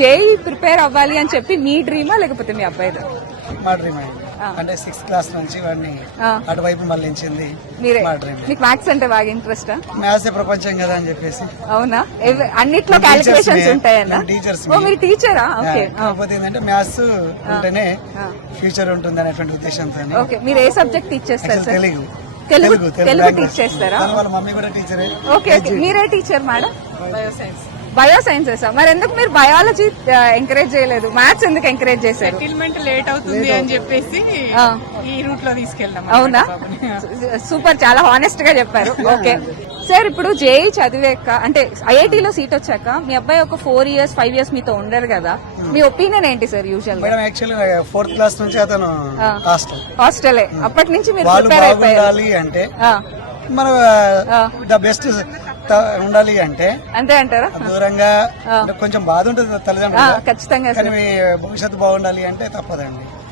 JEE prepare అవ్వాలి అని చెప్పి మీ డ్రీమా లేకపోతే మీ అబ్బాయిదా? మా డ్రీమ్ అయింది. అంటే 6th క్లాస్ నుంచి వాడిని అటువైపు మళ్ళించింది మీరే. మా డ్రీమ్. మీకు మ్యాథ్స్ అంటే బాగా ఇంట్రెస్టా? మ్యాథ్స్ ప్రపంచం కదా అని చెప్పేసి. అవునా? అన్నిట్లో క్యాలిక్యులేషన్స్ ఉంటాయన్నా? టీచర్స్ ఓ మీరు టీచరా? ఓకే. కాకపోతే ఏంటంటే మ్యాథ్స్ ఉంటేనే ఫ్యూచర్ ఉంటుంది అనేటువంటి ఉద్దేశంతో. ఓకే, మీరు ఏ సబ్జెక్ట్ టీచ్ చేస్తారు సార్? తెలుగు తెలుగు టీచ్ చేస్తారా? వాళ్ళ మమ్మీ కూడా టీచరే. ఓకే, మీరే టీచర్ మేడం? బయోసైన్సెస్. మరి ఎందుకు మీరు బయాలజీ ఎంకరేజ్ చేయలేదు? మ్యాథ్స్ ఎందుకు ఎంకరేజ్ చేశారు? సెటిల్మెంట్ లేట్ అవుతుంది అని చెప్పేసి ఈ రూట్ లో తీసుకెళ్దాం. అవునా? సూపర్, చాలా హానెస్ట్ గా చెప్పారు. ఓకే సార్, ఇప్పుడు జేఈ చదివాక అంటే ఐఐటీలో సీట్ వచ్చాక మీ అబ్బాయి ఒక 4 years 5 years మీతో ఉండరు కదా, మీ ఒపీనియన్ ఏంటి sir? Usual madam actually 4th class నుంచి అతను హాస్టలే, అప్పటి నుంచి మీరు వాళ్ళు ప్రిపేర్ అయిపోయారు. బాగుండాలి అంటే మన ద బెస్ట్ ఉండాలి అంటే అంతే అంటారా? దూరంగా కొంచెం బాధ ఉంటుంది తల్లిదండ్రులు, ఖచ్చితంగా కానీ మీ భవిష్యత్తు బాగుండాలి అంటే తప్పదండి.